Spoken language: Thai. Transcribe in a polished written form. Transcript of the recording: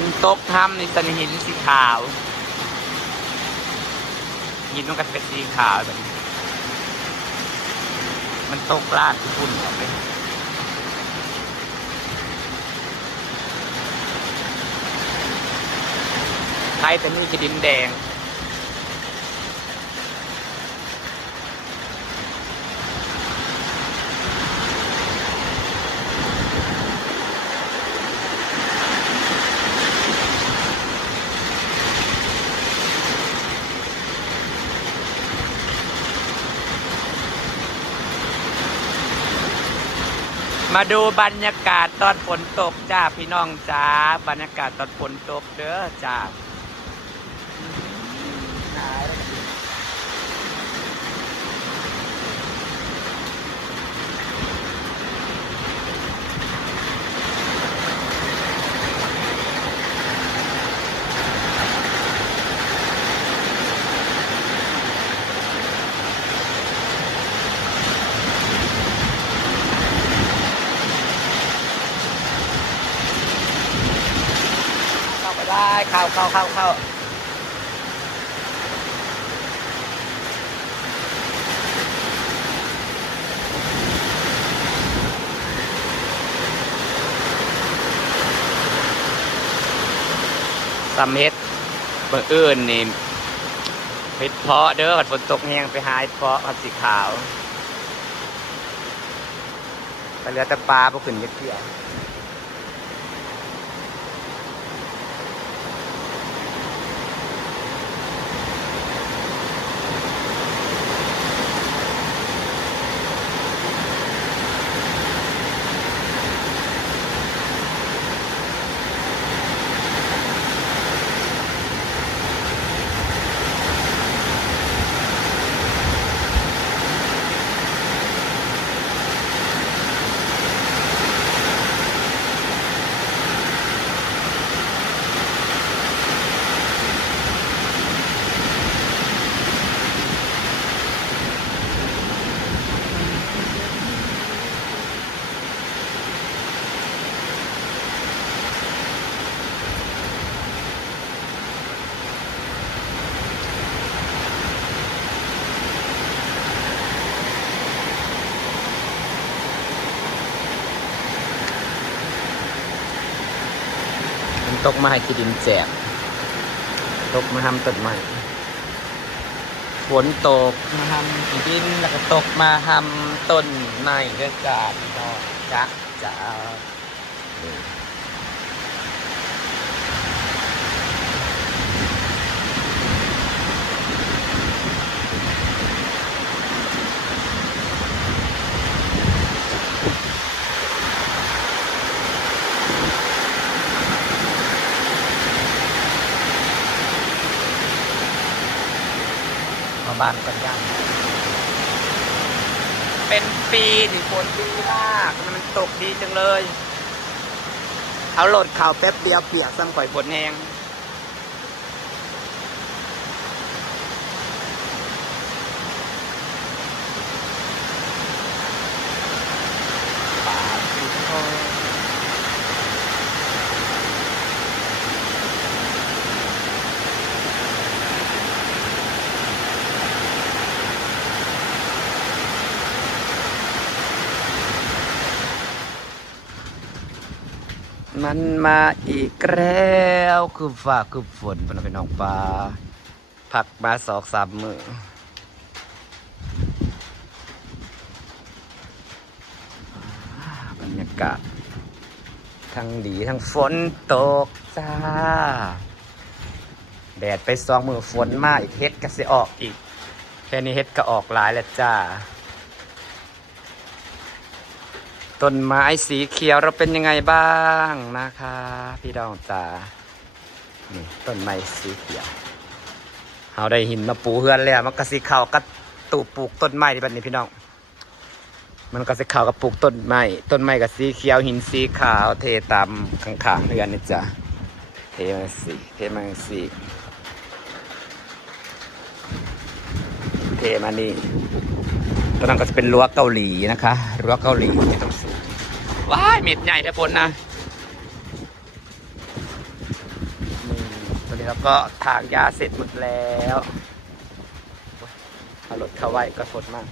นตกทำในสันหินสีขาวหินมันก็เป็นสีขาวแบบนี้มันตกลาดที่ฝุ่นออกเลยไทยแต่นี่จะดินแดงมาดูบรรยากาศตอนฝนตกจ้าพี่น้องจ้าบรรยากาศตอนฝนตกเด้อจ้าเข้าไปได้เข้าสำเร็จเบื้องอื่นนี่เห็ดเพาะเด้อฝนตกแห้งไปหาเห็ดเพาะผัดสีขาวไปเรือตะปลาพวกขึ้นเยอะมันตกมาให้ที่ดินแจกตกมาทำต้นไม้ฝนตกมาทำที่ดินแล้วก็ตกมาทำต้นไม้เรื่องการดอกจักจ้ามาบ้านกันย่างเป็นปีถึงฝนดีมากมันตกดีจังเลยเอาโหลดข่าวแป๊บเดียวเปียกซ้ำข่อยฝนแห้งมันมาอีกแล้วคือฟ้าคือฝนมันเป็นน้องปลาผักมา2-3 มื้อบรรยากาศทั้งดีทั้งฝนตกจ้าแดดไป2 มื้อฝนมาอีกเฮ็ดก็สิออกอีกแค่นี้เฮ็ดก็ออกหลายแล้วจ้าต้นไม้สีเขียวเราเป็นยังไงบ้างนะคะพี่ดองจ๋านี่ต้นไม้สีเขียวเราได้หินมาปูเฮือนแล้วมันก็สีขาวกับตูปลูกต้นไม้ที่บ้านนี้พี่น้องมันก็สีขาวกับปลูกต้นไม้กับสีเขียวหินสีขาวเทตามข้างๆเฮือนนี่จ้ะเทมาสีเทมานี่ตรงนั้นก็จะเป็นรั้วเกาหลีนะคะรั้วเกาหลีไม่ต้องสูงว้ายเม็ดใหญ่ทุกคนนะ นี้เราก็ทางยาเสร็จหมดแล้วเอารถเข้าไว้ก็ทดมาก